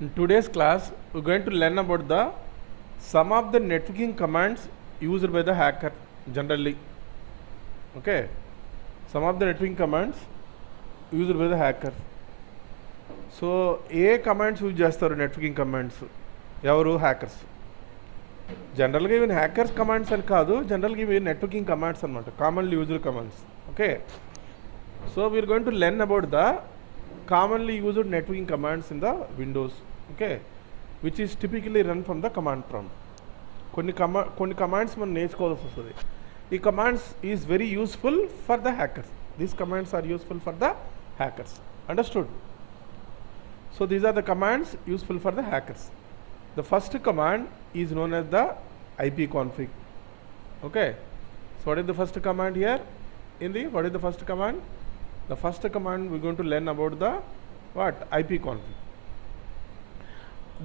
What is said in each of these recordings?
In today's class, we're going to learn about the some of the networking commands used by the hacker generally. Okay, some of the networking commands used by the hacker. So, ఏ commands use చేస్తారు networking commands ఎవరు hackers జనరల్గా ఇవి hackers commands అని కాదు జనరల్గా ఇవి networking commands అనమాట commonly used commands okay so we're going to learn about the commonly used networking commands in the Windows okay which is typically run from the command prompt కొన్ని commands మనం నేర్చుకోవాల్సి వస్తుంది ఈ commands is very useful for the hackers these commands are useful for the hackers understood. So these are the commands useful for the hackers. The first command is known as the ipconfig. Okay. So what is the first command here? What is the first command? The first command we're going to learn about the what? ipconfig.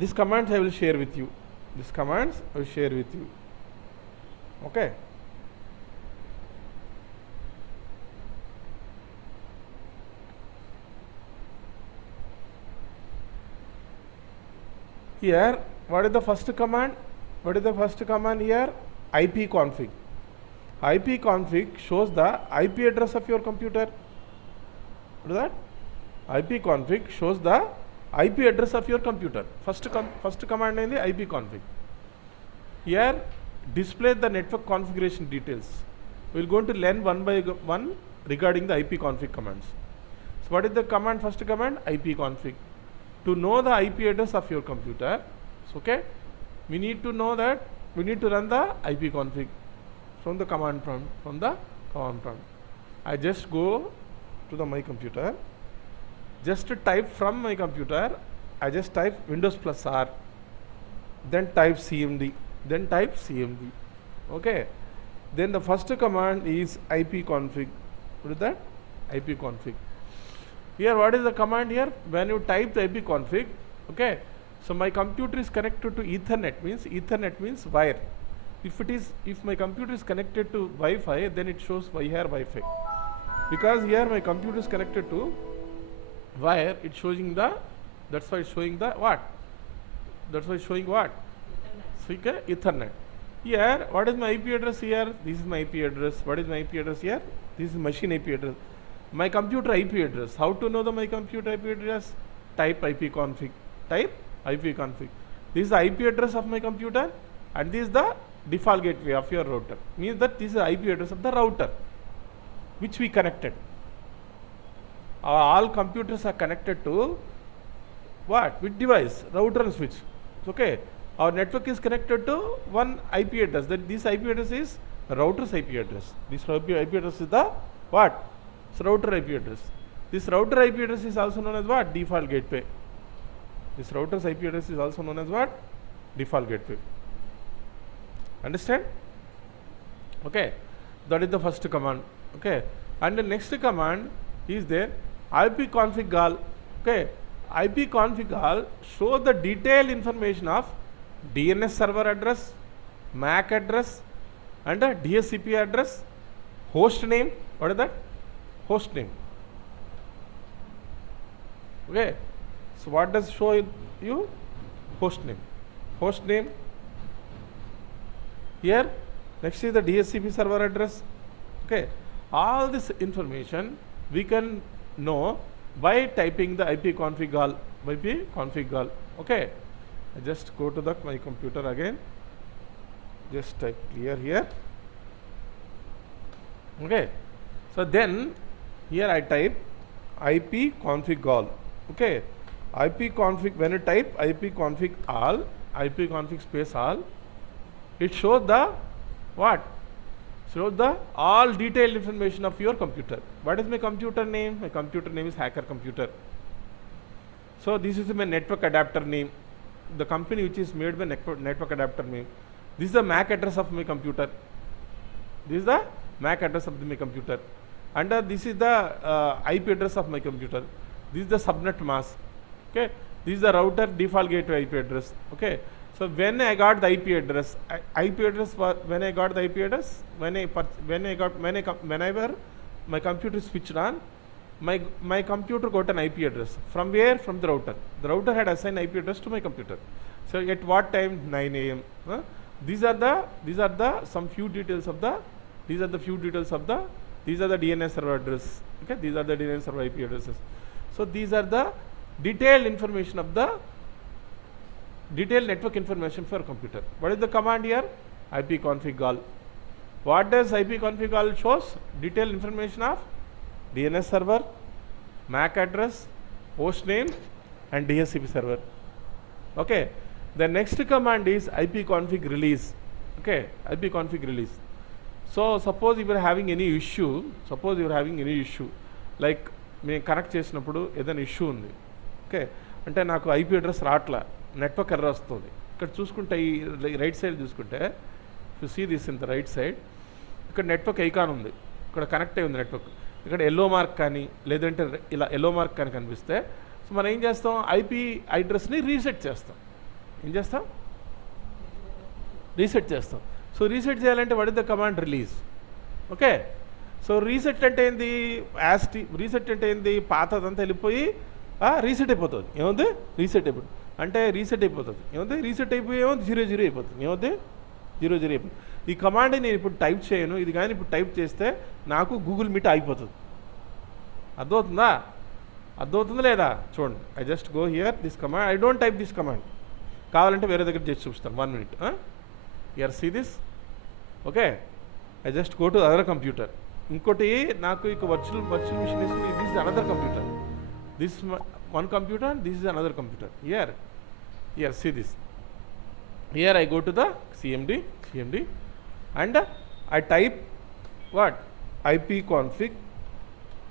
These commands I will share with you. These commands I will share with you. Okay. Here, what is the first command? What is the first command here? ipconfig. ipconfig shows the IP address of your computer. What is that? ipconfig shows the IP address of your computer. First command is the ipconfig. Here, display the network configuration details. We will going to learn one by one regarding the ipconfig commands. So, what is the command? First command ipconfig. To know the IP address of your computer, so okay, we need to know that we need to run the ipconfig from the command prompt. I just go to my computer, just to type from my computer, I just type Windows plus R, then type cmd, okay. Then the first command is ipconfig. What is that? ipconfig. Here, what is the command here? When you type the ipconfig, okay, so my computer is connected to Ethernet means wire. If my computer is connected to Wi-Fi, then it shows here Wi-Fi. Because here my computer is connected to wire, it's showing the, that's why it's showing the what? That's why it's showing what? So, okay, Ethernet. Here, what is my IP address here? This is my IP address. What is my IP address here? This is machine IP address. My computer IP address. How to know my computer IP address? Type ipconfig. This is the IP address of my computer and this is the default gateway of your router. Means that this is the IP address of the router which we connected. All computers are connected to what? With device, router and switch. Okay. Our network is connected to one IP address. That this IP address is router's IP address. This IP address is the what? So router IP address. This router IP address is also known as what? Default gateway. This router's IP address is also known as what? Default gateway. Understand? Okay. That is the first command. Okay. And the next command is there ipconfig. Okay. ipconfig shows the detailed information of DNS server address, MAC address, and the DHCP address, host name. What is that? Host name. Okay. So what does show you? Host name. Here, next is the DHCP server address. Okay. All this information we can know by typing the ipconfig. Okay. I just go to my computer again. Just type clear here. Okay. So then here I type ipconfig all. Okay. ipconfig, when you type ipconfig space all, it shows the what? Shows the all detailed information of your computer. What is my computer name? My computer name is hacker computer. So this is my network adapter name. The company which is made by network adapter name. This is the MAC address of my computer. This is the MAC address of my computer. And this is the IP address of my computer. This is the subnet mask. Okay. This is the router default gateway IP address. Okay. So when I got the IP address, whenever my computer is switched on, my computer got an IP address. From where? From the router. The router had assigned IP address to my computer. So at what time? 9 a.m. These are the some few details of the. These are the DNS server address. Okay, these are the DNS server IP addresses. So these are the detailed information of the detailed network information for computer. What is the command here? ipconfig all. What does ipconfig all shows? Detailed information of DNS server, MAC address, host name, and DHCP server. Okay. The next command is ipconfig release. Okay, ipconfig release. So suppose you are having any issue, like me connect చేసినప్పుడు ఏదైనా issue ఉంది. Okay, అంటే నాకు IP address రావట్లా, network error వస్తుంది. ఇక్కడ చూసుకుంటే ఈ రైట్ సైడ్ చూసుకుంటే you see this in the right side, ఇక్కడ నెట్వర్క్ ఐకాన్ ఉంది, ఇక్కడ కనెక్ట్ అయి ఉంది నెట్వర్క్. ఇక్కడ ఎల్లో మార్క్ కానీ లేదంటే ఇలా ఎల్లో మార్క్ కానీ కనిపిస్తే సో మనం ఏం చేస్తాం? ఐపీ అడ్రస్ని రీసెట్ చేస్తాం. ఏం చేస్తాం? రీసెట్ చేస్తాం. సో రీసెట్ చేయాలంటే what is the command? Release. Okay, so reset అంటే ఏంది? రీసెట్ అంటే ఏంది? పాతదంతా వెళ్ళిపోయి రీసెట్ అయిపోతుంది. ఏముంది? రీసెట్ అయిపోతుంది. అంటే రీసెట్ అయిపోతుంది. ఏముంది? రీసెట్ అయిపోయి ఏముంది? 0 అయిపోతుంది. ఏముంది? 0 అయిపోతుంది. ఈ కమాండ్ నేను ఇప్పుడు టైప్ చేయను, ఇది కానీ ఇప్పుడు టైప్ చేస్తే నాకు గూగుల్ మీట్ అయిపోతుంది. అర్థమవుతుందా? అర్థమవుతుందా లేదా? చూడండి, I just go here this command. I don't type this command. కావాలంటే వేరే దగ్గర చేసి చూపిస్తాను. 1 minute. Here see this. Okay, I just go to other computer. ఇంకోటి నాకు ఇక virtual machine is this is another computer. This one computer, this is another computer. Here see this. Here I go to the CMD and I type what? ipconfig.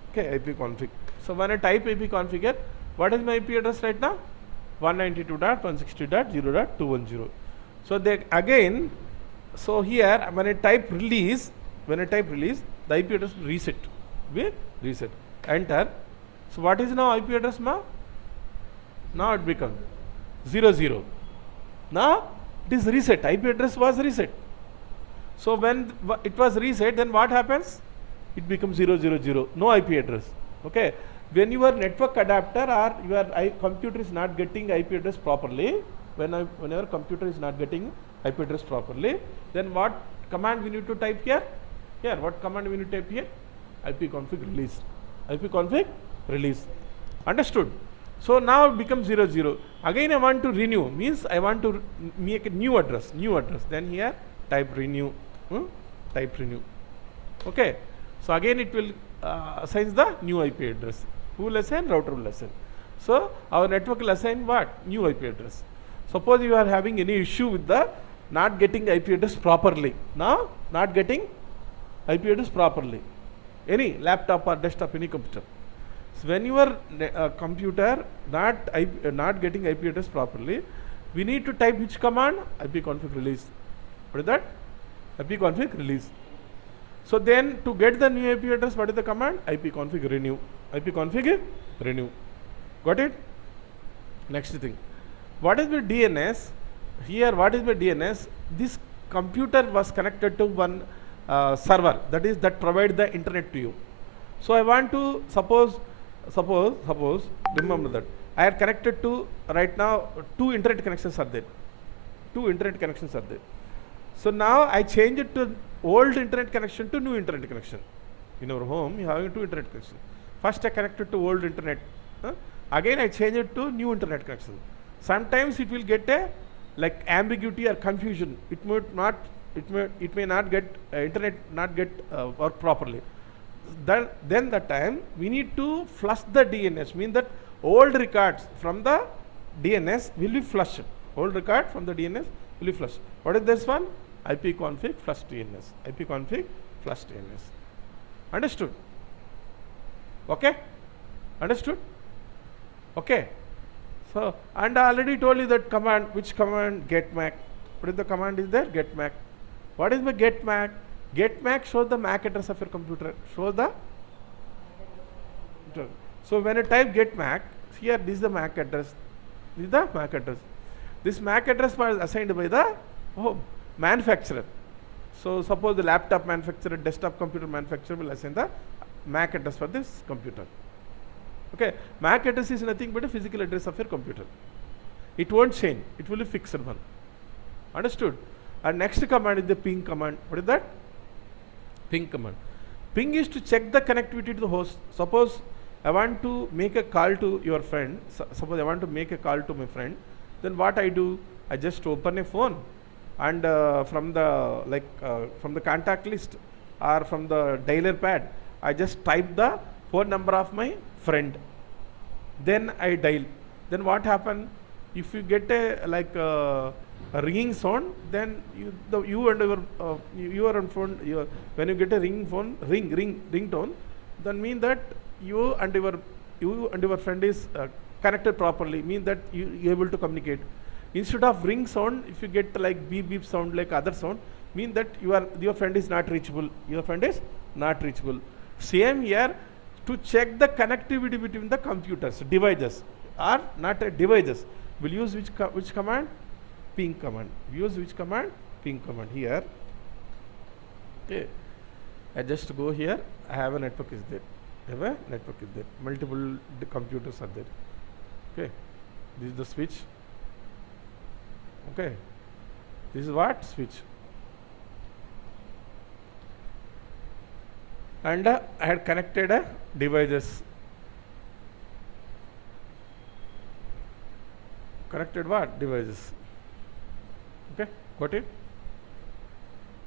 Okay, ipconfig. So when I type ipconfig here, what is my IP address right now? 192.160.0.210. So they again, so here when I type release, the IP address reset. Enter. So what is now IP address ma? Now it becomes 00. Now it is reset. IP address was reset. So when it was reset, then what happens? It becomes 000. No IP address. Okay. When your network adapter or your computer is not getting IP address properly, whenever computer is not getting IP address properly, then what command we need to type here? What command we need to type here? ipconfig release. ipconfig release. Understood? So now it becomes 00. Again I want to renew, means I want to make a new address. Then here type renew. Type renew. Okay. So again it will assigns the new IP address. Who will assign? Router will assign. So our network will assign what? New IP address. Suppose you are having any issue with the not getting IP address properly. Now not getting IP address properly. Any laptop or desktop, any computer. So when your computer not getting IP address properly, we need to type which command? ipconfig release. What is that? ipconfig release. So then to get the new IP address, what is the command? ipconfig renew. ipconfig renew. Got it? Next thing. What is the DNS? Here what is the DNS? This computer was connected to one server that provide the internet to you. So I want to suppose remember that I are connected to right now 2 internet connections are there. So now I change it to old internet connection to new internet connection. In our home you having 2 internet connections. First I connected to old internet. Again I change it to new internet connection. Sometimes it will get a like ambiguity or confusion. It may not get internet not get work properly. Then the time we need to flush the DNS, mean that old records from the DNS will be flushed. Old record from the DNS will be flushed. What is this one? ipconfig flush DNS. ipconfig flush DNS. Understood? Okay? Understood? Okay. So and I already told you that command. Which command? Get MAC. What is the command is there? Get MAC. What is the get MAC? Get MAC shows the MAC address of your computer. Shows the. So when you type get MAC, here this is the MAC address. This is the MAC address. This MAC address was assigned by the manufacturer. So suppose the laptop manufacturer, desktop computer manufacturer will assign the MAC address for this computer. Okay, MAC address is nothing but a physical address of your computer. It won't change, it will be fixed one. Understood? And next command is the ping command. What is that? Ping command. Ping is to check the connectivity to the host. Suppose I want to make a call to your friend. Suppose I want to make a call to my friend. Then what I do? I just open a phone, and from the contact list or from the dialer pad, I just type the phone number of my friend. Then I dial. Then what happen? If you get a ringing sound, then you and your on phone, when you get a ringing phone ringtone, then mean that you and your friend is connected properly. Mean that you able to communicate. Instead of ring sound, if you get like beep beep sound like other sound, mean that your friend is not reachable. Your friend is not reachable. Same here, to check the connectivity between the computers, devices, or not devices. We'll use which command? Ping command. We use which command? Ping command here. Okay. I just go here. I have a network is there. I have a network is there. Multiple computers are there. Okay. This is the switch. Okay. This is what? Switch. And I had connected devices. Connected what? Devices. Okay, got it?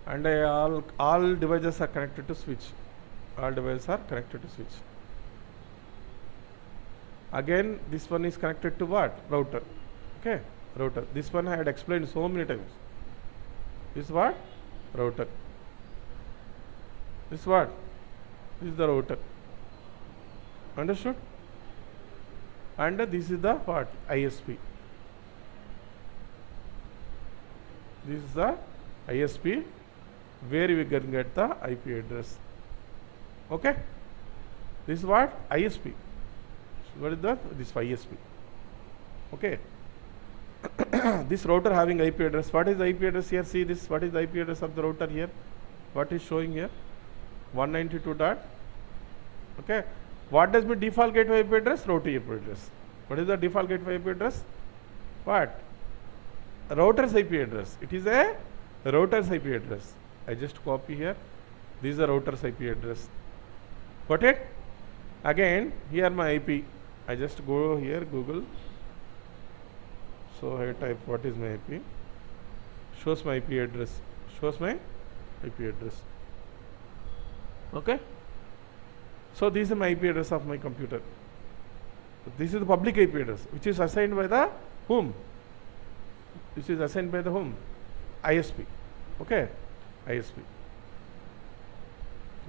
And all devices are connected to switch. All devices are connected to switch. Again, this one is connected to what? Router. Okay, router. This one I had explained so many times. This is what? Router. This is what? This is the router. Understood? And this is the what? ISP. This is the ISP where we can get the IP address. Okay? This is what? ISP. What is that? This ISP. Okay? This router having IP address. What is the IP address here? See this. What is the IP address of the router here? What is showing here? 192 dot. Okay? What does mean default gateway IP address? Router IP address. What is the default gateway IP address? What? Router's IP address. It is a router's IP address. I just copy here. This is the router's IP address. Got it? Again, here my IP. I just go here, Google. So I type what is my IP. Shows my IP address. Shows my IP address. Okay? So this is my IP address of my computer. This is the public IP address, which is assigned by the whom? Which is assigned by the whom? ISP. Okay? ISP.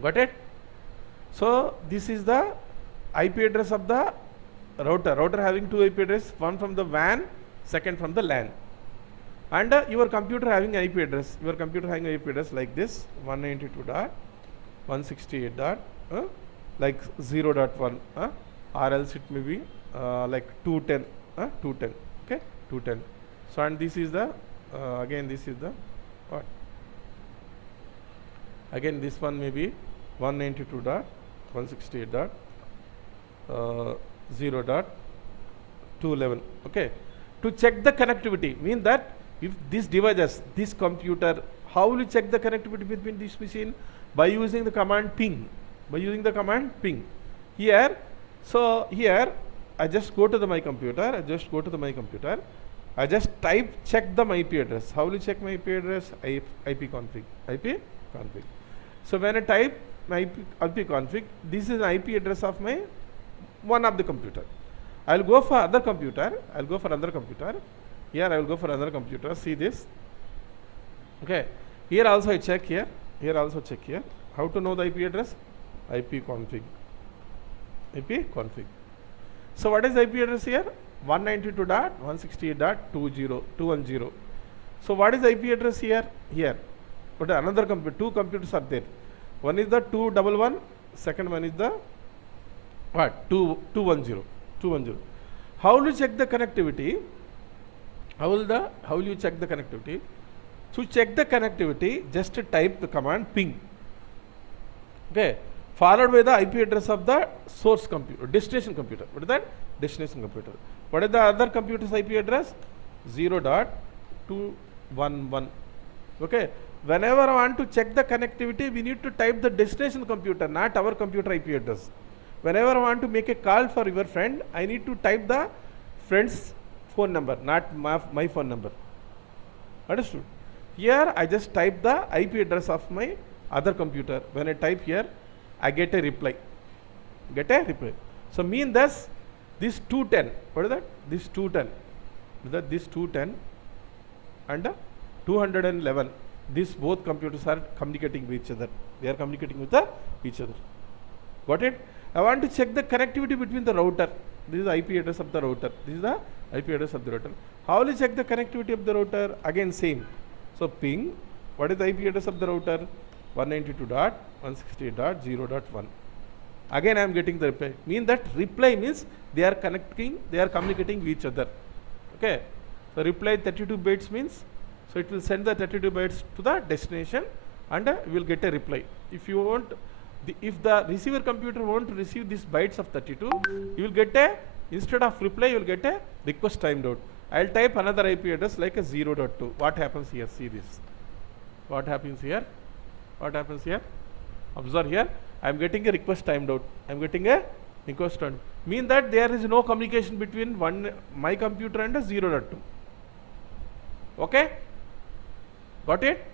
Got it? So this is the IP address of the router. Router having two IP address, one from the WAN, second from the LAN. And your computer having IP address. Your computer having IP address like this, 192.168. Like 0.1, or else it may be like 210, 210. Okay? 210. So and this is the again this is the what? Again this one may be 192.168.0.211. Okay. To check the connectivity, mean that if these devices, this computer, how will you check the connectivity between this machine? By using the command ping. By using the command ping. Here, so here I just go to my computer. I just go to my computer. I just type check the IP address. How will you check my IP address? ipconfig. ipconfig. So when I type my ipconfig, this is an IP address of my one of the computer. I will go for other computer. I will go for another computer. Here I will go for another computer. See this. Okay. Here also I check here. Here also check here. How to know the IP address? ipconfig. ipconfig. So what is the IP address here? 192.168.210. So what is the IP address here? Here. But another computer, two computers are there. One is the 211, second one is the what? 210. 210. How will you check the connectivity? How will you check the connectivity? To check the connectivity, just type the command ping. Okay. followed by the IP address of the source computer, destination computer. What is that? Destination computer. What is the other computer's IP address? 0.211. Okay. Whenever I want to check the connectivity, we need to type the destination computer, not our computer IP address. Whenever I want to make a call for your friend, I need to type the friend's phone number, not my phone number. Understood? Here I just type the IP address of my other computer. When I type here, I get a reply. Get a reply. So mean thus this 210. What is that? This 210. This 210 and 211. These both computers are communicating with each other. They are communicating with each other. Got it? I want to check the connectivity between the router. This is the IP address of the router. This is the IP address of the router. How will you check the connectivity of the router? Again same. So ping. What is the IP address of the router? 192.168.0.1. Again I am getting the reply. Mean that reply means they are communicating with each other. Okay. So reply 32 bytes means, so it will send the 32 bytes to the destination and you will get a reply. If you want, if the receiver computer won't receive these bytes of 32, you will get a, instead of reply you will get a request timed out. I will type another IP address like a 0.2. What happens here? See this. What happens here? What happens here? Observe here. I am getting a request timed out. I am getting a request timed. Mean that there is no communication between my computer and a 0.2. Okay? Got it?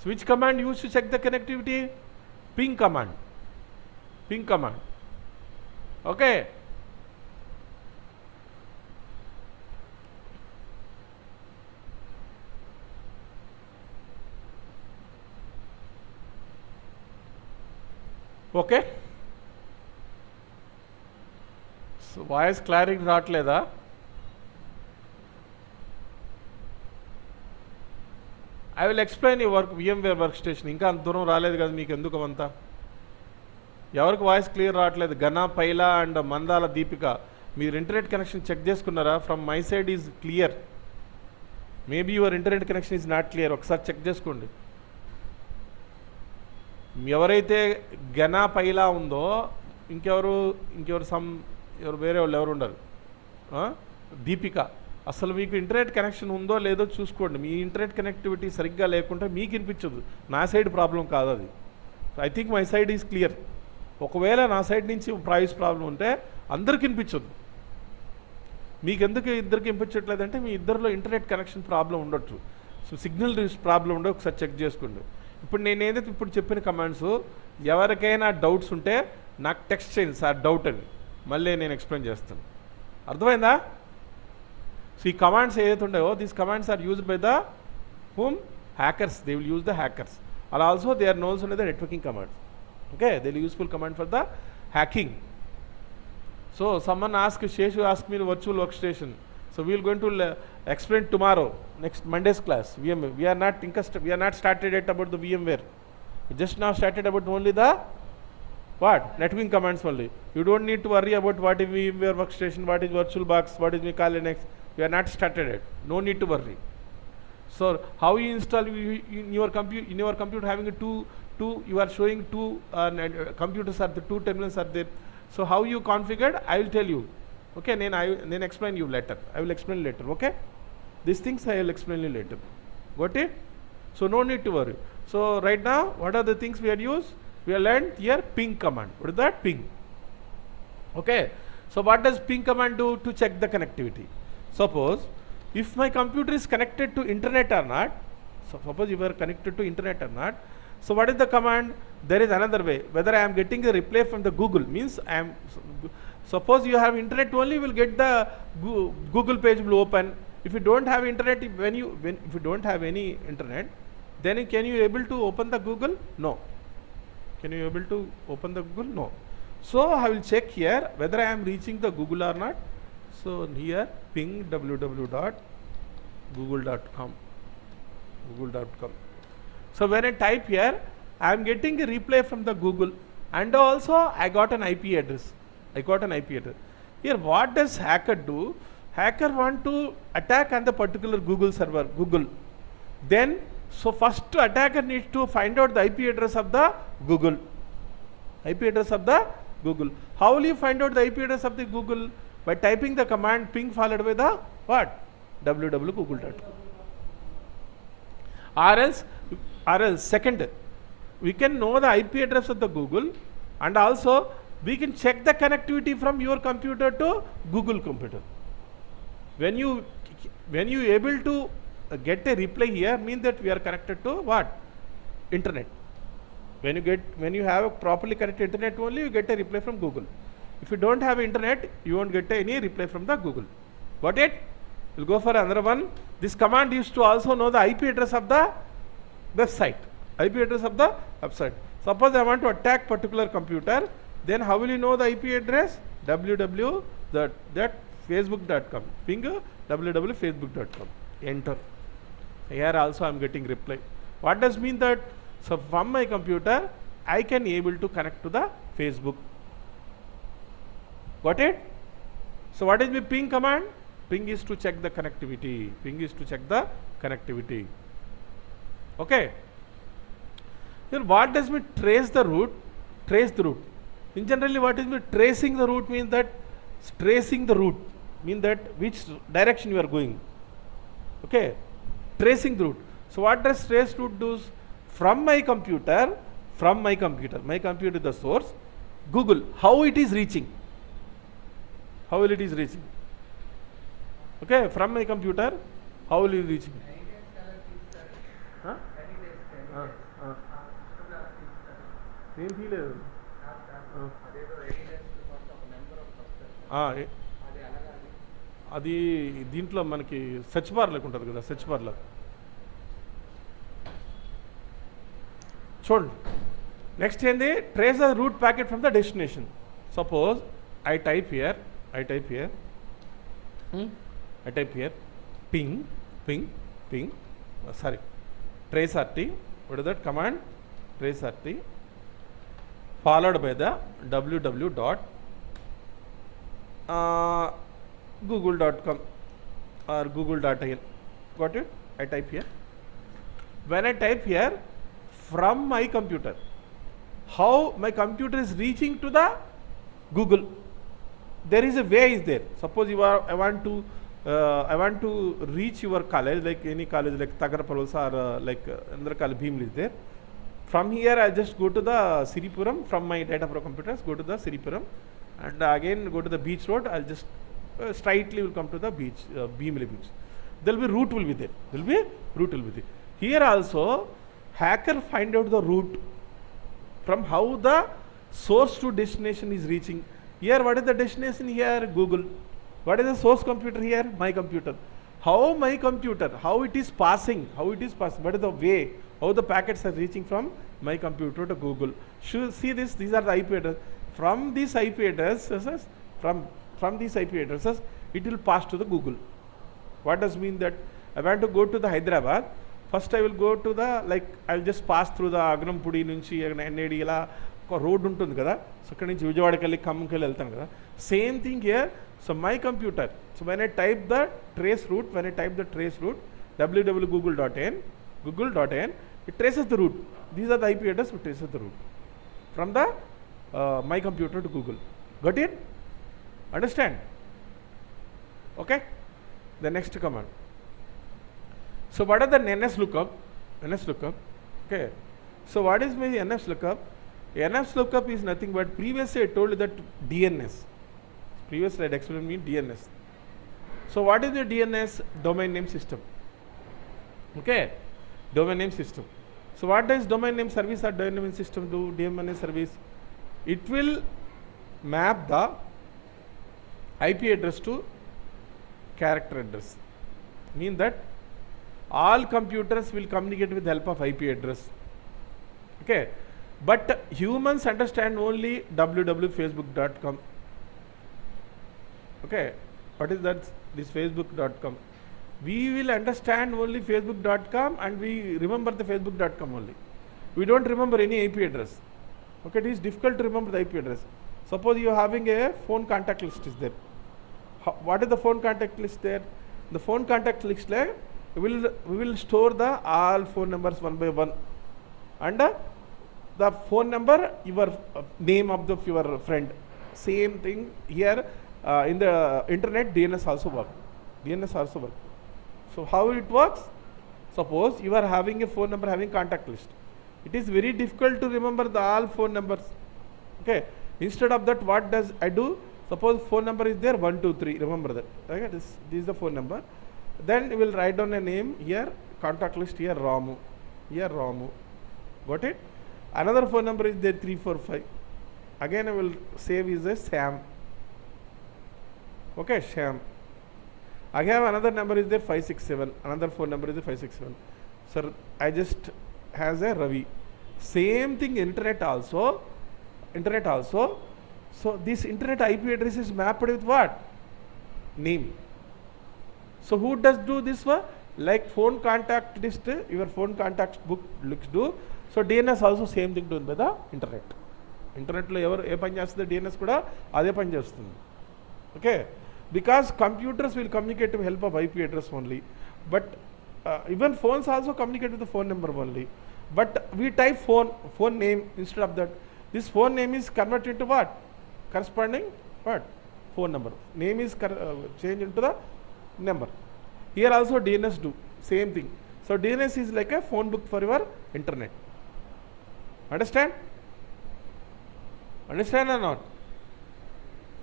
So which command used to check the connectivity? Ping command. Ping command. Okay? Okay? So voice clarity రావట్లేదా? I will explain your VMware workstation. ఇంకా అంత దూరం రాలేదు కదా మీకు, ఎందుకు అంతా? ఎవరికి వాయిస్ క్లియర్ రావట్లేదు? గణ, పైలా అండ్ మందాల దీపిక, మీరు ఇంటర్నెట్ కనెక్షన్ చెక్ చేసుకున్నారా? From my side is clear. Maybe your internet connection is not clear. ఒకసారి చెక్ చేసుకోండి. ఎవరైతే గణ, పైలా ఉందో, ఇంకెవరు ఎవరు వేరే వాళ్ళు ఎవరు ఉండరు. దీపిక, అసలు మీకు ఇంటర్నెట్ కనెక్షన్ ఉందో లేదో చూసుకోండి. మీ ఇంటర్నెట్ కనెక్టివిటీ సరిగ్గా లేకుంటే మీకు వినిపించదు. నా సైడ్ ప్రాబ్లం కాదు అది. I think my side is clear. ఒకవేళ నా సైడ్ నుంచి ప్రైస్ ప్రాబ్లం ఉంటే అందరికి వినిపించదు. మీకు ఎందుకు ఇద్దరికి వినిపించట్లేదంటే మీ ఇద్దరిలో ఇంటర్నెట్ కనెక్షన్ ప్రాబ్లం ఉండొచ్చు. సో సిగ్నల్ ప్రాబ్లం ఉండే ఒకసారి చెక్ చేసుకోండి. ఇప్పుడు నేను ఏదైతే ఇప్పుడు చెప్పిన కమాండ్స్ ఎవరికైనా డౌట్స్ ఉంటే నాకు టెక్స్ట్ చేయండి సార్ డౌట్ అని, మళ్ళీ నేను ఎక్స్ప్లెయిన్ చేస్తాను. అర్థమైందా? సో ఈ కమాండ్స్ ఏదైతే ఉంటాయో these commands are used by the whom? Hackers. They will use the hackers. And also they are known as the networking commands. Okay, they are useful command for the hacking. So someone asked, Sheshu asked me virtual workstation. So we are going to explain tomorrow, next Monday's class. We are not interested. We are not started yet about the VMware. We just now started about only the what? Networking commands only. You don't need to worry about what is VMware workstation, what is virtual box, what is Mikal Linux. We are not started yet. No need to worry. So how you install in your computer having a two you are showing two computers are the two terminals are there. So how you configured, I will tell you. Okay, then explain you later. I will explain later. Okay, these things I will explain you later. Got it? So no need to worry. So right now what are the things we have used? We have learned here ping command. What is that? Ping. Okay, so what does ping command do to check the connectivity? Suppose if my computer is connected to internet or not, so suppose you are connected to internet or not, so what is the command? There is another way. Whether I am getting a reply from the Google means I am, suppose you have internet only, you will get the Google page will open. If you don't have internet, if you don't have any internet, then can you able to open the Google? No. Can you able to open the Google? No. So I will check here whether I am reaching the Google or not. So here ping www.google.com. So when I type here, I am getting a reply from the Google, and also I got an IP address. Here what does hacker do? Hacker want to attack on the particular Google server, Google. Then so first attacker needs to find out the IP address of the Google. IP address of the Google. How will you find out the IP address of the Google? By typing the command ping followed by the what? www.google.com. Or else second, we can know the IP address of the Google, and also we can check the connectivity from your computer to Google computer. When you able to get a reply here, means that we are connected to what? Internet. When you have a properly connected internet only, you get a reply from Google. If you don't have internet, you won't get any reply from the Google. Got it? We'll go for another one. This command used to also know the IP address of the website. IP address of the website. Suppose I want to attack particular computer, then how will you know the IP address? www.facebook.com. Ping www.facebook.com. Enter. Here also I am getting reply. What does mean that? So from my computer, I can able to connect to the Facebook. Got it? So what is the ping command? Ping is to check the connectivity. Ping is to check the connectivity. Okay. Here what does mean trace the route? Trace the route. In generally, what is mean tracing the route means that tracing the route means that which direction you are going. Okay. Tracing the route. So what does trace route do? From my computer is the source, Google, how it is reaching. How will it is reaching? Okay, from my computer, how will it reaching? Huh? అది దీంట్లో మనకి search బార్లోకి ఉంటుంది కదా, search బార్లో చూడండి. Next ఏంది? Trace the route packet from the destination. Suppose I type here ping tracert. What is that command? Tracert followed by the www.google.com or google.in. Got it? I type here. When I type here, from my computer, how my computer is reaching to the Google? There is a way is there. Suppose I want to reach your college, like any college like Tagarapalsa or like another college Bhimli is there. From here I just go to the Siripuram. From my data pro computers, go to the Siripuram, and again go to the beach road. I'll just straightly will come to the beach, Bhimli beach. There will be route will be there. Here also hacker find out the route from how the source to destination is reaching. Here what is the destination? Here Google. What is the source computer? Here my computer. How my computer, how it is passing, what is the way, how the packets are reaching from my computer to Google. See this, these are the IP addresses. From these IP addresses, from these IP addresses, it will pass to the Google. What does mean that? I want to go to the Hyderabad. First I will go to the, like I'll just pass through the Agrampudi nunchi NAD ila road ఉంటుంది కదా, so ఇక్కడ నుంచి విజయవాడకి వెళ్ళి ఖమ్మంకి వెళ్ళి వెళ్తాను కదా. Same thing here. So my computer, so when I type the trace route, www.google.in, it traces the route. These are the IP address which traces the route from the my computer to Google. Got it? Understand? Okay. The next command. So what are the nslookup? Okay. So what is my nslookup? nslookup is nothing but, previously I told you that DNS. Previously I explained me DNS. So what is the DNS? Domain name system. Okay, domain name system. So what does domain name service or domain name system do? DNS service, it will map the IP address to character address. Mean that all computers will communicate with the help of IP address. Okay, but humans understand only www.facebook.com. Okay, what is that? This facebook.com. We will understand only facebook.com, and we remember the facebook.com only. We don't remember any IP address. Okay, it is difficult to remember the IP address. Suppose you are having a phone contact list is there. What is the phone contact list there? The phone contact list there, we will store the all phone numbers one by one, and the phone number, your name of your friend. Same thing here in the internet, DNS also work. DNS also work. So how it works? Suppose you are having a phone number having contact list. It is very difficult to remember the all phone numbers. Okay. Instead of that, what does I do? Suppose phone number is there 123. Remember that. Okay. This is the phone number. Then we will write down a name here. Contact list here Ramu. Here Ramu. Got it? Another phone number is there 345. Again I will save is a Sam. Okay, Sam. I have another number is there 567. Another phone number is there 567. Sir, I just has a Ravi. Same thing internet also. Internet also. So this internet IP address is mapped with what? Name. So who does do this one? Like phone contact list, your phone contact book looks do. So DNS also same thing done by the internet. Internet lo ever ఏ పని చేస్తుంది DNS కూడా అదే పని చేస్తుంది. Okay, because computers will communicate with help of IP address only, but even phones also communicate with the phone number only. But we type phone name instead of that. This phone name is converted into what? Corresponding what? Phone number. Name is changed into the number. Here also DNS do same thing. So DNS is like a phone book for your internet. Understand? Understand or not?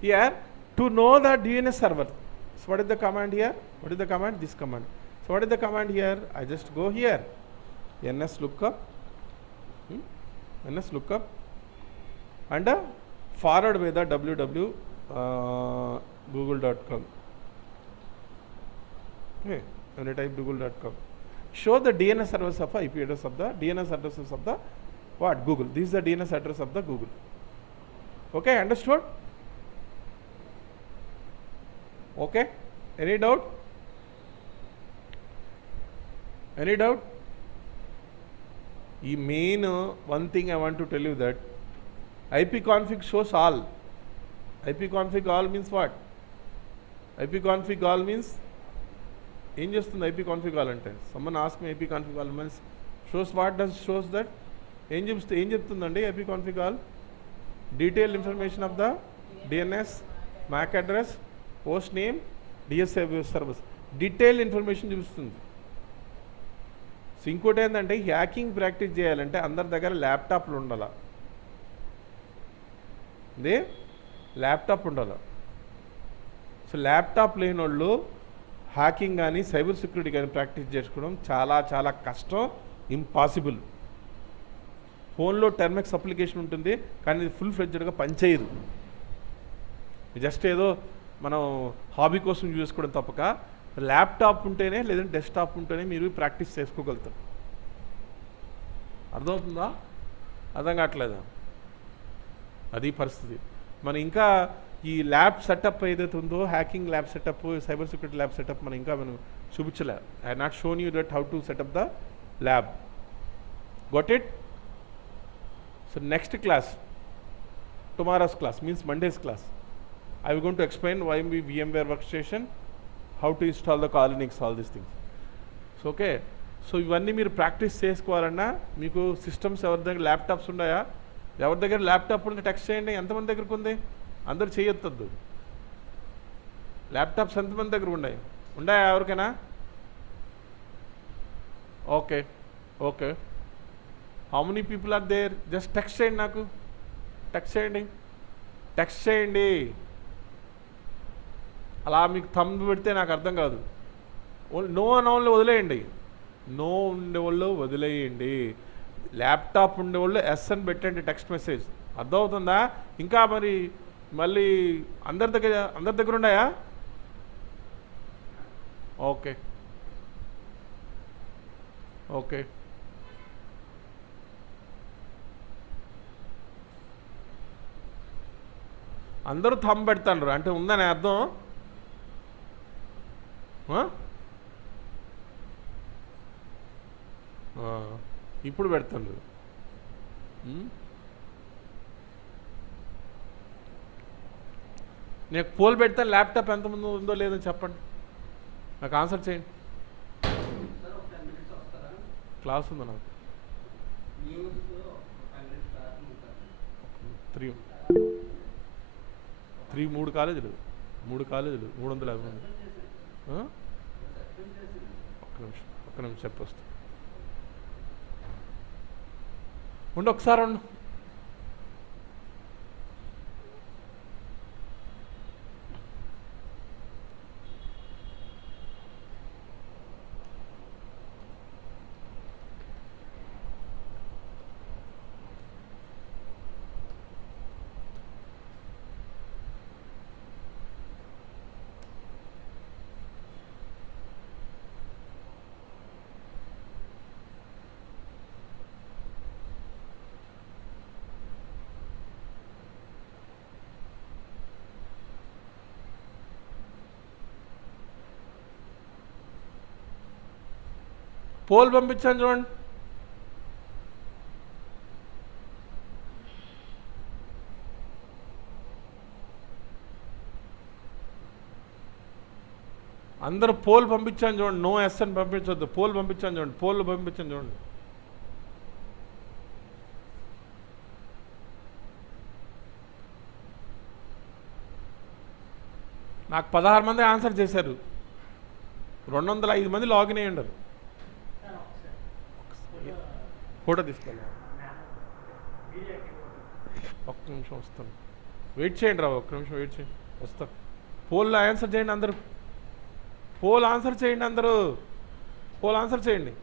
Here, to know the DNS server. So what is the command here? What is the command? This command. So what is the command here? I just go here. nslookup. nslookup. And forward with the www google.com. Okay. When I type google.com. Show the DNS servers of IP address of the DNS addresses of the what? Google. This is the DNS address of the Google. Okay, understood? Okay. Any doubt? Any doubt? The main one thing I want to tell you that ipconfig shows all. ipconfig all means what? ipconfig all means ఏం చేస్తుంది ipconfig all అంటే someone ask me ipconfig all means shows what does shows that ఏం చెప్తుందండి ipconfig all detailed information of the DNS MAC address host name DSS service detailed information చూపిస్తుంది. So ఇంకోటి ఏంటంటే hacking practice చేయాలంటే అందరి దగ్గర ల్యాప్టాప్లు ఉండాలి. ఇదే ల్యాప్టాప్ ఉండాలి. సో ల్యాప్టాప్ లేని వాళ్ళు హ్యాకింగ్ కానీ సైబర్ సెక్యూరిటీ కానీ ప్రాక్టీస్ చేసుకోవడం చాలా చాలా కష్టం, ఇంపాసిబుల్. ఫోన్లో టెర్మెక్స్ అప్లికేషన్ ఉంటుంది కానీ ఇది ఫుల్ ఫ్లెడ్జ్డ్గా పనిచేయదు. జస్ట్ ఏదో మనం హాబీ కోసం యూజ్ చేసుకోవడం తప్పక ల్యాప్టాప్ ఉంటేనే లేదంటే డెస్క్టాప్ ఉంటేనే మీరు ప్రాక్టీస్ చేసుకోగలుగుతారు. అర్థమవుతుందా? అర్థం కావట్లేదా? అది పరిస్థితి. మనం ఇంకా ఈ ల్యాబ్ సెటప్ ఏదైతే ఉందో hacking lab setup cyber security lab setup మనం ఇంకా మనం చూపించలే. I not shown you that how to set up the lab. Got it? So next class, tomorrow's class means Monday's class, I am going to explain why we VMware workstation, how to install the Linux, all these things. So okay, so ఇవన్నీ మీరు practice చేసుకోవాలన్నా మీకు systems ఎవరి దగ్గర laptops ఉన్నాయా? ఎవరి దగ్గర laptop ఉంటే టెక్స్ట్ చేయండి. ఎంతమంది దగ్గరకు ఉంది? అందరు చేయొద్దు. ల్యాప్టాప్స్ ఎంతమంది దగ్గర ఉన్నాయా ఎవరికైనా? Okay okay, how many people are there? Just text చేయండి, నాకు టెక్స్ట్ చేయండి. అలా మీకు థంబ్ పెడితే నాకు అర్థం కాదు. నో అనే వాళ్ళు వదిలేయండి. నో ఉండేవాళ్ళు వదిలేయండి. ల్యాప్టాప్ ఉండేవాళ్ళు ఎస్ అని పెట్టండి టెక్స్ట్ మెసేజ్. అర్థమవుతుందా? ఇంకా మరి మళ్ళీ అందరి దగ్గర ఉన్నాయా? ఓకే ఓకే, అందరూ థంబ్ పెడతాండ్రు అంటే ఉందని అర్థం. ఇప్పుడు పెడతాండ్రు. నేను పోల్ పెడతాను. ల్యాప్టాప్ ఎంతమంది ఉందో లేదో చెప్పండి, నాకు ఆన్సర్ చేయండి. క్లాస్ ఉందా నాకు? త్రీ త్రీ మూడు కాలేజీలు 350 మంది. ఒక్క నిమిషం చెప్పొస్తా ఉండు ఒకసారి ఉండు. పోల్ పంపించాను చూడండి. అందరూ పోల్ పంపించాను చూడండి. నో ఎస్ అని పంపించవద్దు. పోల్ పంపించాను చూడండి. పోల్ పంపించాను చూడండి. నాకు 16 మంది ఆన్సర్ చేశారు. 205 మంది లాగిన్ అయ్యి ఉండరు. ఫోటో తీసుకోవాలి. ఒక్క నిమిషం వస్తాను. వెయిట్ చేయండి ఒక్క నిమిషం వెయిట్ చేయండి, వస్తా. పోల్లో ఆన్సర్ చేయండి అందరూ. పోల్ ఆన్సర్ చేయండి అందరూ. పోల్ ఆన్సర్ చేయండి.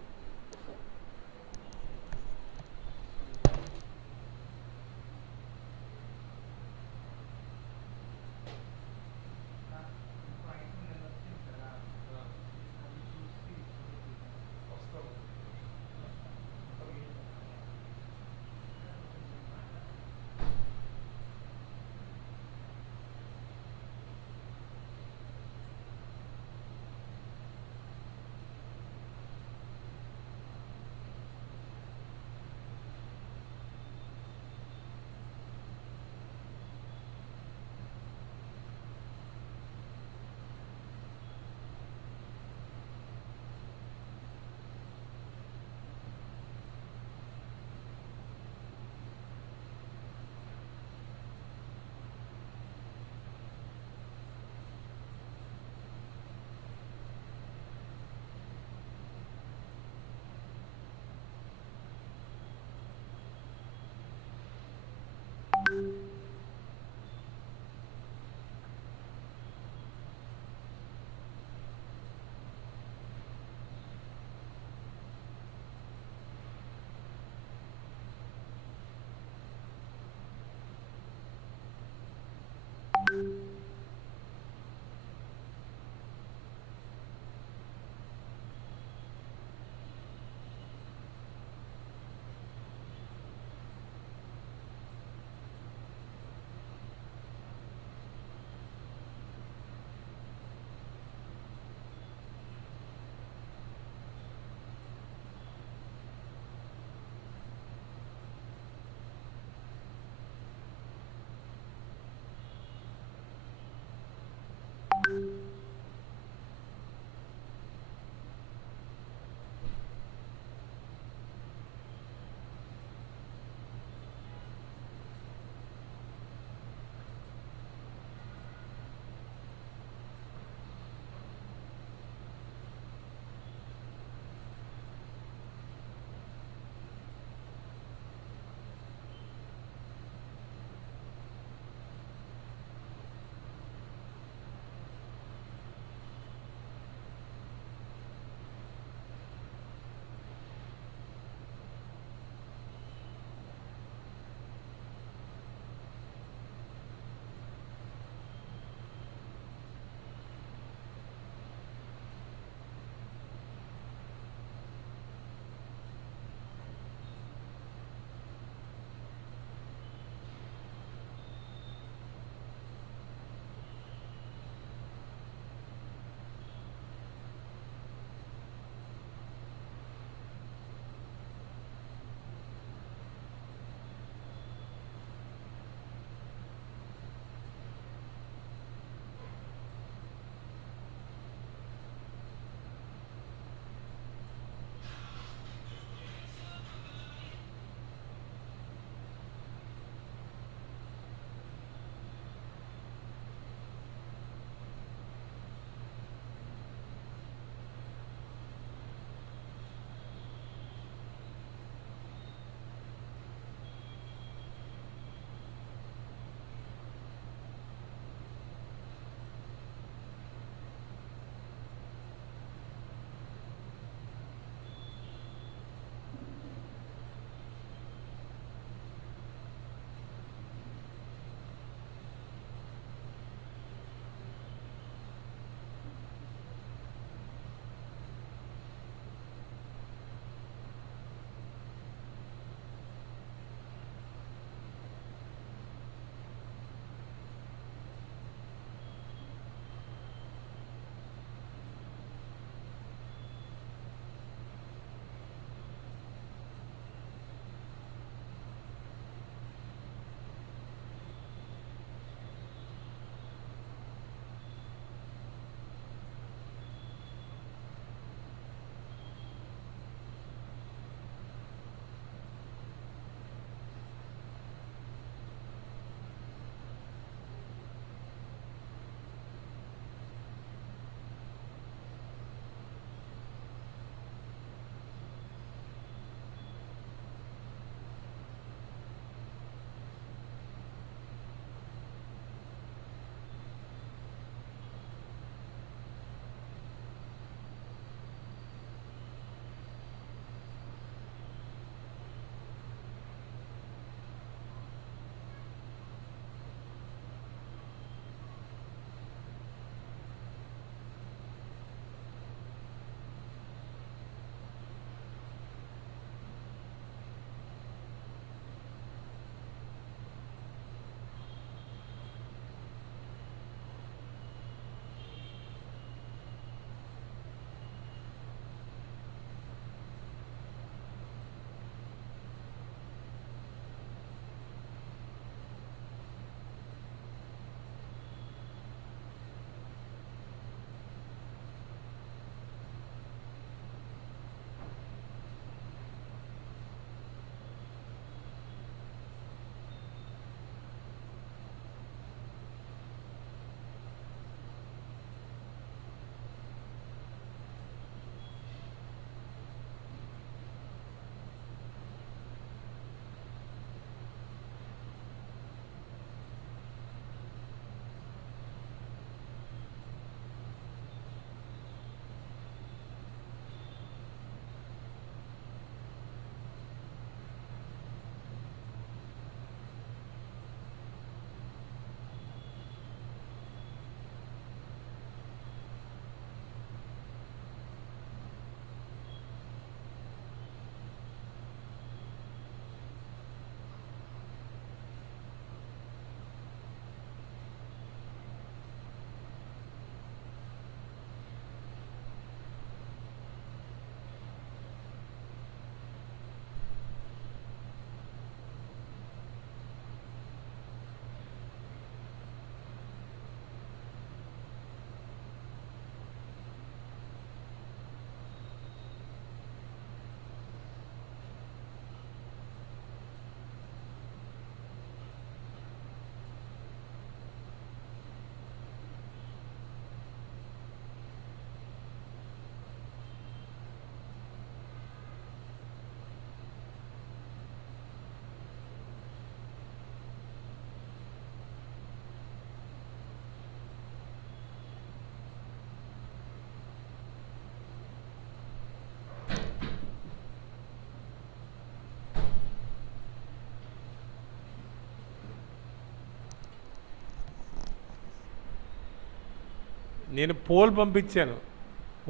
నేను పోల్ పంపించాను,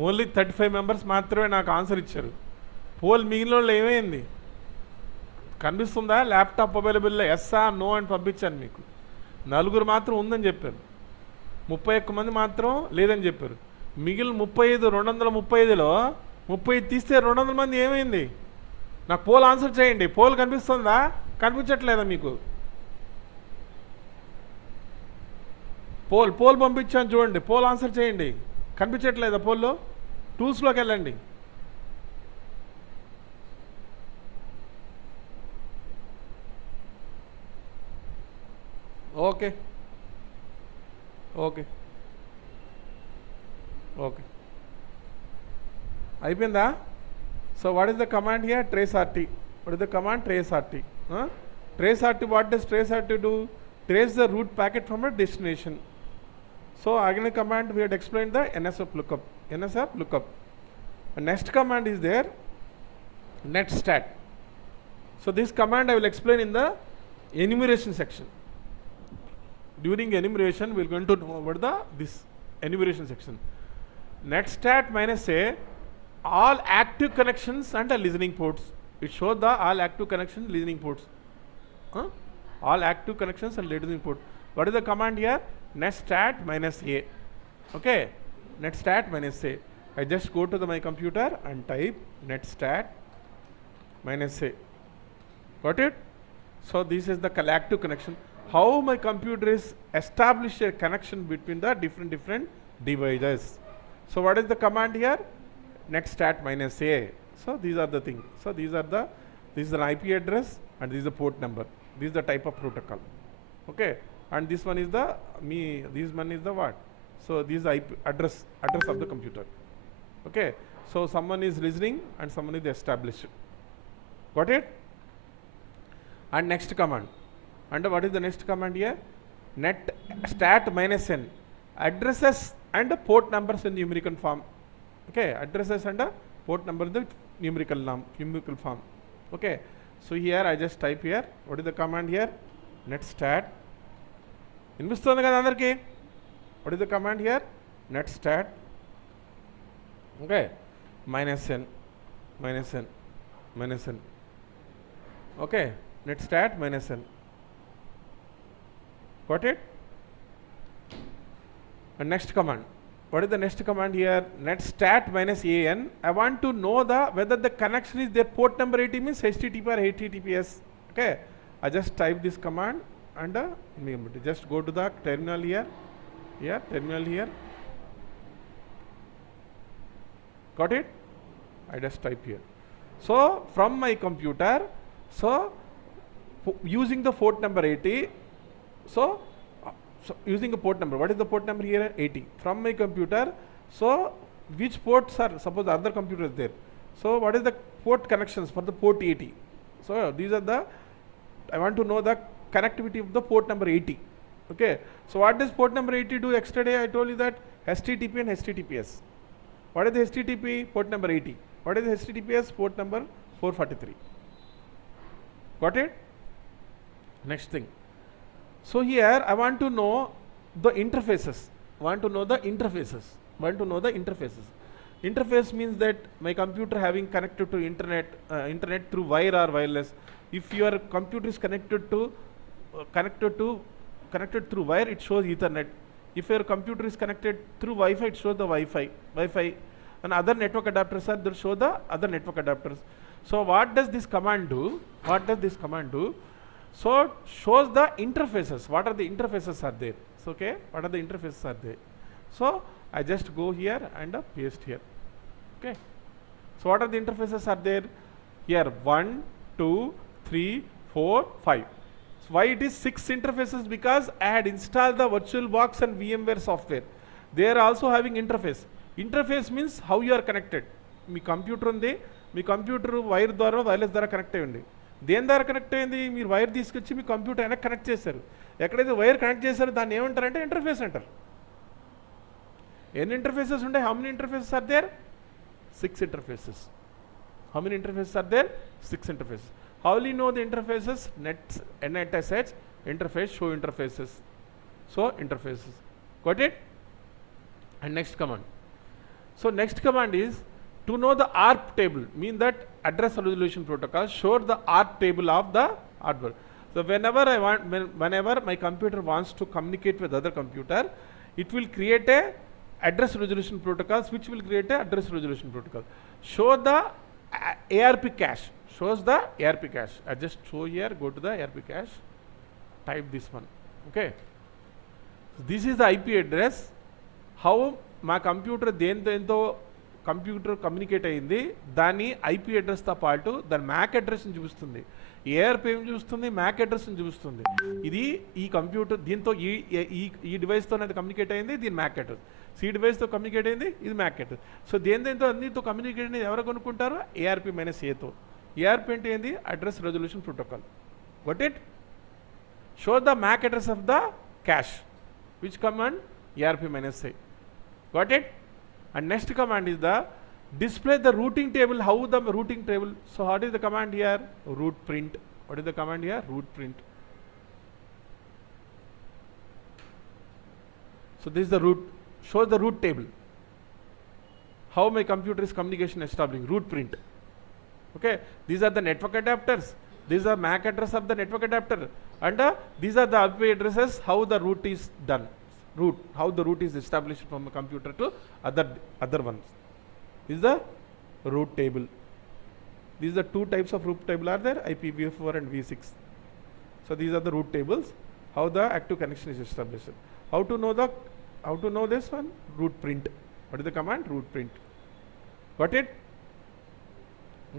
ఓన్లీ 35 మెంబర్స్ మాత్రమే నాకు ఆన్సర్ ఇచ్చారు. పోల్ మిగిలిన వాళ్ళు ఏమైంది కనిపిస్తుందా? ల్యాప్టాప్ అవైలబుల్ ఎస్సా నో అని పంపించాను మీకు. 4 మాత్రం ఉందని చెప్పారు, 31 మంది మాత్రం లేదని చెప్పారు. మిగిలిన 35 235లో 30 తీస్తే 200 మంది ఏమైంది? నాకు పోల్ ఆన్సర్ చేయండి. పోల్ కనిపిస్తుందా? కనిపించట్లేదా మీకు? పోల్ పంపించాను చూడండి, పోల్ ఆన్సర్ చేయండి. కనిపించట్లేదా? పోల్లో టూల్స్లోకి వెళ్ళండి. ఓకే ఓకే ఓకే అయిపోయిందా? So what is the command here? tracert. What is the command? tracert. Tracert, what does tracert do? Trace the root packet from a destination. So again a command we had explained the nslookup. nslookup. The next command is there, netstat. So this command I will explain in the enumeration section. During enumeration we are going to know about this enumeration section. Netstat -a all active connections and the listening ports. It shows the all active connections, listening ports. All active connections and listening port. What is the command here? Netstat -a. Okay, netstat -a. I just go to my computer and type netstat -a. Got it? So this is the active connection. How my computer is establish a connection between the different devices. So what is the command here? Netstat -a. So these are the things. So this is an IP address and this is the port number. This is the type of protocol. Okay, and this one is this one is the what? So this is IP address of the computer. Okay, so someone is listening and someone is established. Got it? And next command. And what is the next command here? Netstat -n. Addresses and port numbers in numerical form. Okay, addresses and port number in the numerical form. Okay, so here I just type here. What is the command here? Netstat. Invistundi kada andarki? What is the command here? Netstat. Okay, -n. Okay, netstat -n. Got it? And next command. What is the next command here? Netstat -an. I want to know whether the connection is there. Port number 80 means HTTP or HTTPS. Okay, I just type this command and just go to the terminal here. Terminal here. Got it? I just type here. So from my computer, so using the port number 80, so using a port number, what is the port number here? 80. From my computer, so which ports are, suppose other computers there. So what is the port connections for the port 80? So these are I want to know the connectivity of the port number 80. Okay, so what does port number 80 do? Yesterday I told you that HTTP and HTTPS. What is the HTTP? Port number 80. What is the HTTPS? Port number 443. Got it? Next thing. So here I want to know the interfaces. Interface means that my computer having connected to internet through wire or wireless. If your computer is connected through wire, it shows Ethernet. If your computer is connected through Wi-Fi, it shows the Wi-Fi, and other network adapters are there, show the other network adapters. So what does this command do? So shows the interfaces. What are the interfaces are there? So, okay, what are the interfaces are there? So I just go here and paste here. Okay, so what are the interfaces are there? Here 1, 2, 3, 4, 5. So why it is 6 interfaces? Because I had installed the VirtualBox and VMware software. They are also having interface. Interface means how you are connected. Me computer ఉంది, మీ computer wire ద్వారా wireless ద్వారా connect అయ్యింది. దేని ద్వారా connect అయింది? మీరు wire తీసుకొచ్చి మీ computer అయినా కనెక్ట్ చేశారు. ఎక్కడైతే వైర్ కనెక్ట్ చేశారో దాన్ని ఏమంటారంటే ఇంటర్ఫేస్ అంటారు. ఎన్ని ఇంటర్ఫేసెస్ ఉంటాయి? How many interfaces are there? 6 interfaces. How many interfaces are there? 6 interfaces. How will you know the interfaces? NetSH interface, show interfaces. So interfaces. Got it? and next command. So next command is to know the ARP table, mean that address resolution protocol shows the ARP table of the hardware. So whenever my computer wants to communicate with other computer, it will create a address resolution protocols, which will create a address resolution protocol. Show the ARP cache, shows the ARP cache. I just show here, go to the ARP cache, type this one, okay. So this is the IP address. How మా computer దేంతో computer communicate అయ్యింది, దాని IP అడ్రస్తో పాటు దాని Mac అడ్రస్ని చూపిస్తుంది. ARP ఏం చూస్తుంది, Mac అడ్రస్ని చూపిస్తుంది. ఇది ఈ కంప్యూటర్ దీంతో ఈ డివైస్తో అది కమ్యూనికేట్ అయింది, దీని మ్యాక్ అడ్రస్. ఈ డివైస్తో కమ్యూనికేట్ అయింది, ఇది మ్యాక్ అడ్రస్. సో దేంతో అన్నితో కమ్యూనికేట్ అయింది ఎవరు కొనుక్కుంటారు, ఏఆర్పి మైనస్ ఏతో. ఏఆర్పి అంటే ఏంది, address resolution protocol. Got it? Show the MAC address of the cache, which command ARP minus A. Got it? And next command is the display the routing table. How the routing table? So what is the command here? Root print. What is the command here? Root print. So this is the root. Show the root table. How my computer is communication establishing. Root print. Okay. These are the network adapters. These are MAC address of the network adapter. And these are the IP addresses. How the root is done. Root, how the root is established from a computer to other ones. This is the root table. These are two types of root table are there, IPv4 and v6. So these are the root tables. How the active connection is established. How to know this one? Root print. What is the command? Root print. Got it?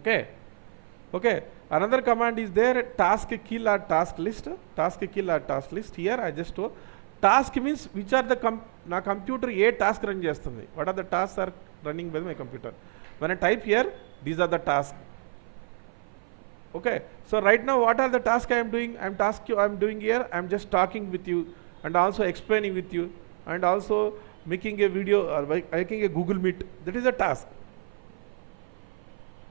Okay. Okay. Another command is there, task kill or task list. Task kill or task list. Here I just told. Task means which are the నా computer ఏ task run చేస్తుంది. What are the task are running by my computer. when I type here, these are the tasks. Okay, so right now what are the tasks I am doing? I am doing here, I am just talking with you and also explaining with you and also making a video or making a Google Meet. That is a task.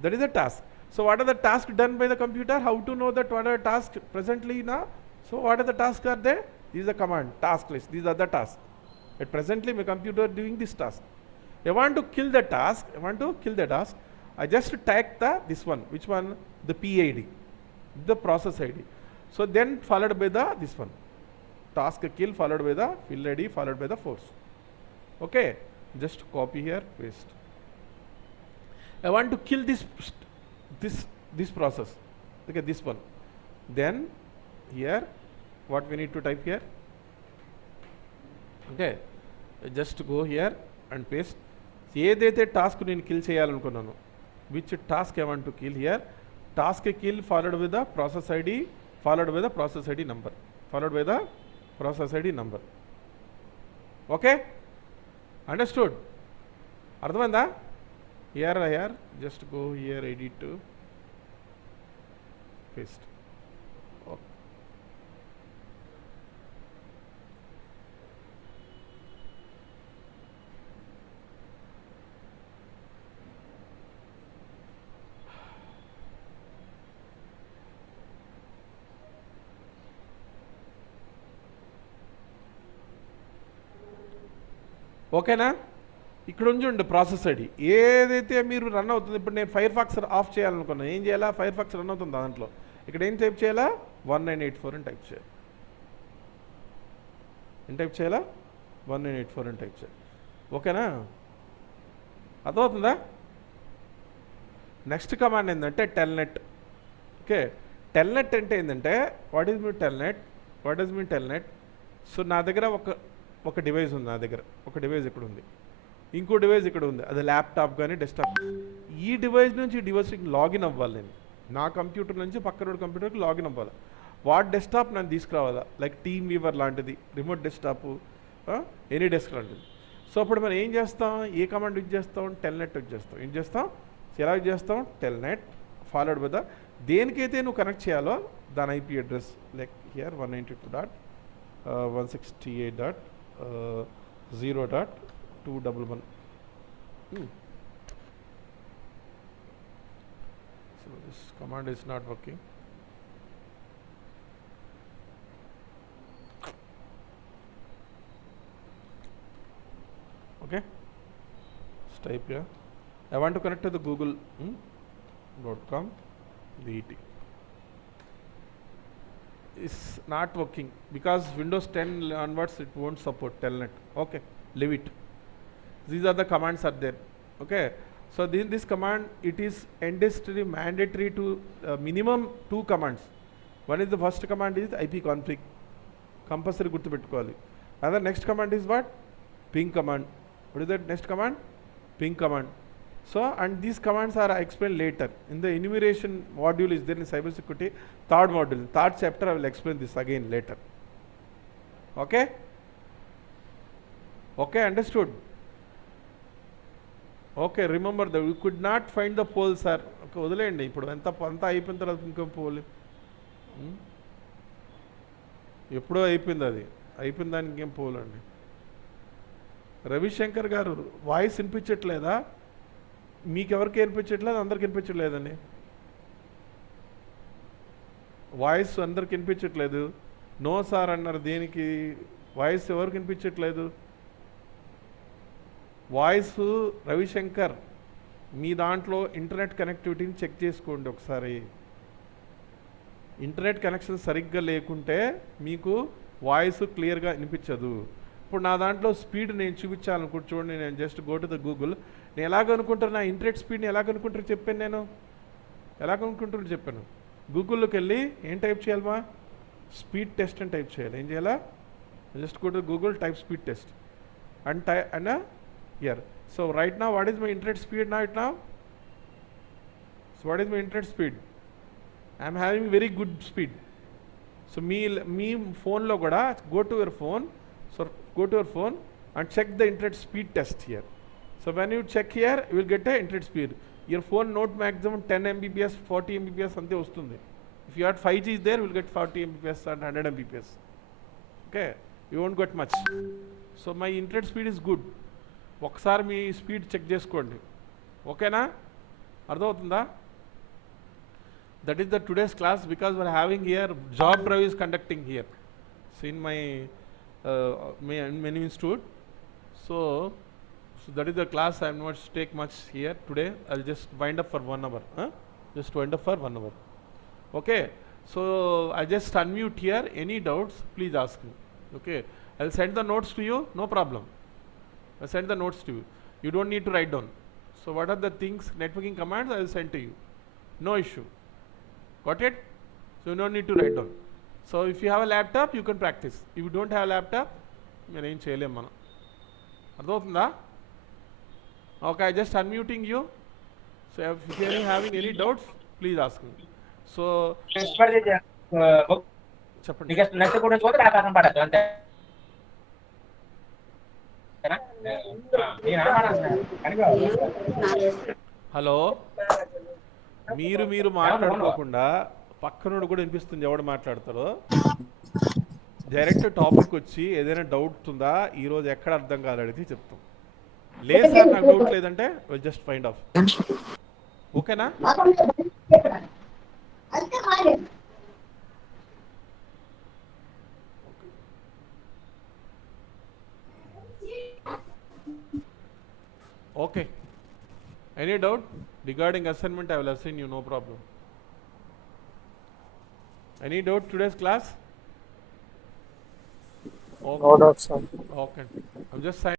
That is a task. So what are the tasks done by the computer? How to know that what are the tasks presently now? So what are the tasks are there? This is the command, task list. These are the tasks. At presently my computer doing this task. I want to kill the task. I just take this one. Which one? The PID, the process ID. So then followed by this one. Task kill followed by the fill ID followed by the force. Okay, just copy here, paste. I want to kill this process. Okay, this one. Then here, what we need to type here? Okay, just go here and paste. ఏదైతే task నేను kill చేయాలనుకున్నాను, which task I want to kill here, task kill followed with the process ID followed by the process ID number, followed by the process ID number. Okay, understood? అర్థమైందా? here just go here, edit to paste. ఓకేనా? ఇక్కడ ఉంచండి process ID. ఏదైతే మీరు run అవుతుంది, ఇప్పుడు నేను fire pox of చేయాలనుకున్నాను, ఏం చేయాలా? ఫైర్ ఫాక్స్ రన్ అవుతుంది దాంట్లో. ఇక్కడ ఏం టైప్ చేయాలా? 1984 అని టైప్ చేయాలి. ఏం టైప్ చేయాలా? 1984 అని టైప్ చేయాలి. ఓకేనా? అర్థమవుతుందా? నెక్స్ట్ కమాండ్ ఏంటంటే టెల్నెట్. ఓకే, టెల్నెట్ అంటే ఏంటంటే what is me Telnet? So నా దగ్గర ఒక డివైస్ ఉంది, నా దగ్గర ఒక డివైస్ ఇక్కడ ఉంది, ఇంకో డివైస్ ఇక్కడ ఉంది, అది ల్యాప్టాప్ కానీ డెస్క్టాప్. ఈ డివైస్ నుంచి ఈ డివైస్కి లాగిన్ అవ్వాలి నేను. నా కంప్యూటర్ నుంచి పక్కన కంప్యూటర్కి లాగిన్ అవ్వాలి. వాట్ డెస్క్టాప్ నేను తీసుకురావాలా, లైక్ టీమ్ వీవర్ లాంటిది, రిమోట్ డెస్క్టాప్, ఎనీ డెస్క్ లాంటిది. సో అప్పుడు మనం ఏం చేస్తాం? ఏ కమాండ్ యూజ్ చేస్తాం? టెల్నెట్ యూజ్ చేస్తాం. ఏం చేస్తాం? ఎలా యూజ్ చేస్తాం? టెల్నెట్ ఫాలోడ్ బై ద దేనికైతే నువ్వు కనెక్ట్ చేయాలో దాని IP address, like here 192.168.0.211. So this command is not working. Okay, type here. I want to connect to the google.com. The ET is not working because Windows 10 onwards it won't support telnet. Okay, leave it. These are the commands are there. Okay, so this command, it is industry mandatory to minimum 2 commands. One is the first command is ipconfig, compulsory gurtu pettukovali. And the next command is what? Ping command. What is that next command? Ping command. So, and these commands are explained later. In the enumeration module is there in cybersecurity, third module, third chapter I will explain this again later. Okay? Okay, understood? Okay, remember that we could not find the poll, sir. Okay, వదిలేయండి ఇప్పుడు అంతా అయిపోయిన తర్వాత ఇంకో pole ఎప్పుడో అయిపోయింది, అది అయిపోయిన దానికి ఇంకేం పోల్ అండి. రవిశంకర్ గారు వాయిస్ వినిపించట్లేదా? మీకెవరికి వినిపించట్లేదు, అందరికి వినిపించట్లేదండి. వాయిస్ అందరికి వినిపించట్లేదు. నో సార్ అన్నారు, దేనికి? వాయిస్ ఎవరికి వినిపించట్లేదు? వాయిస్ రవిశంకర్, మీ దాంట్లో ఇంటర్నెట్ కనెక్టివిటీని చెక్ చేసుకోండి ఒకసారి. ఇంటర్నెట్ కనెక్షన్ సరిగ్గా లేకుంటే మీకు వాయిస్ క్లియర్గా వినిపించదు. ఇప్పుడు నా దాంట్లో స్పీడ్ నేను చూపించాలనుకుంటు చూడండి, నేను just go to the Google. నేను ఎలాగనుకుంటాను నా ఇంటర్నెట్ స్పీడ్ని ఎలాగనుకుంటారు చెప్పాను, నేను ఎలాగనుకుంటున్నాను చెప్పాను. గూగుల్లోకి వెళ్ళి ఏం టైప్ చేయాలమ్మా? స్పీడ్ టెస్ట్ అని టైప్ చేయాలి. ఏం చేయాలా? Just go to Google, type speed test and here. So right now what is my internet speed right now? So what is my internet speed? I am having very good speed. So me phone lo kuda go to your phone. So go to your phone and check the internet speed test here. So when you check here, you will get a internet speed. Your phone note maximum 10 Mbps, 40 Mbps ante vastundi. If you had 5G is there, you will get 40 Mbps and 100 Mbps. Okay, you won't get much. So my internet speed is good. ఒకసారి మీ speed check చేసుకోండి. ఓకేనా? అర్థమవుతుందా? That is the today's class, because we are having here job drive is conducting here. So in my many institute. So that is the class. I am not take much here today. I'll just wind up for 1 hour. Just wind up for 1 hour. Okay. So I just unmute here. Any doubts, please ask me. Okay. I'll send the notes to you. No problem. I'll send the notes to you. You don't need to write down. So what are the things, networking commands, I will send to you. No issue. Got it? So you don't need to write down. So if you have a laptop, you can practice. If you don't have a laptop, నేను ఏం చేయలేం మనం. అర్థమవుతుందా? Okay, I just unmuting you. So if you are having any doubts, please ask me. So చెప్పండి. Hello, మీరు మాట్లాడుకోకుండా పక్కనోడు కూడా వినిపిస్తుంది ఎవడు మాట్లాడతారో. డైరెక్ట్ టాపిక్ వచ్చి ఏదైనా డౌట్ ఉందా, ఈరోజు ఎక్కడ అర్థం కాదు అడిగితే చెప్తాం. లేదు సార్ నాకు డౌట్ లేదంటే జస్ట్ ఫైండ్ ఆఫ్. ఓకేనా? Okay. Any doubt regarding assignment? I will assign you, no problem. Any doubt today's class? Okay. No doubt, sir. Okay. I'm just signing.